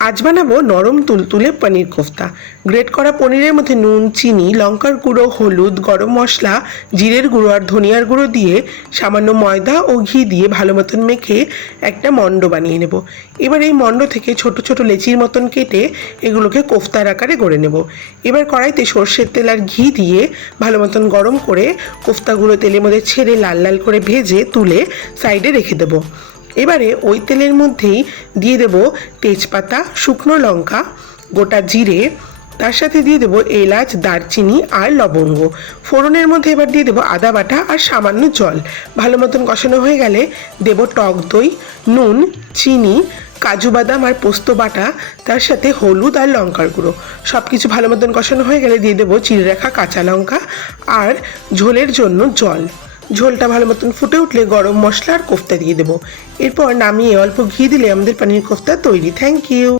আজ বানাবো নরম তুলতুলে পনির কোফতা। গ্রেট করা পনিরের মধ্যে নুন, চিনি, লঙ্কার গুঁড়ো, হলুদ, গরম মশলা, জিরের গুঁড়ো আর ধনিয়ার গুঁড়ো দিয়ে সামান্য ময়দা ও ঘি দিয়ে ভালো মতন মেখে একটা মণ্ড বানিয়ে নেব। এবার এই মণ্ড থেকে ছোট ছোট লেচির মতন কেটে এগুলোকে কোফতার আকারে গড়ে নেব। এবার কড়াইতে সর্ষের তেল আর ঘি দিয়ে ভালো মতন গরম করে কোফতাগুলো তেলের মধ্যে ছেড়ে লাল লাল করে ভেজে তুলে সাইডে রেখে দেবো। এবারে ওই তেলের মধ্যেই দিয়ে দেব তেজপাতা, শুকনো লঙ্কা, গোটা জিরে, তার সাথে দিয়ে দেবো এলাচ, দারচিনি আর লবঙ্গ। ফোড়নের মধ্যে এবার দিয়ে দেবো আদা বাটা আর সামান্য জল। ভালো মতন কষানো হয়ে গেলে দেবো টক দই, নুন, চিনি, কাজু বাদাম আর পোস্ত বাটা, তার সাথে হলুদ আর লঙ্কার গুঁড়ো। সব কিছু ভালো মতন কষানো হয়ে গেলে দিয়ে দেবো চিড়ে রাখা কাঁচা লঙ্কা আর ঝোলের জন্য জল। ঝোলটা ভালো মতন ফুটে উঠলে গরম মশলা আর কোফতা দিয়ে দেবো। এরপর নামিয়ে অল্প ঘি দিলে আমাদের পনির কোফতা তৈরি। Thank you.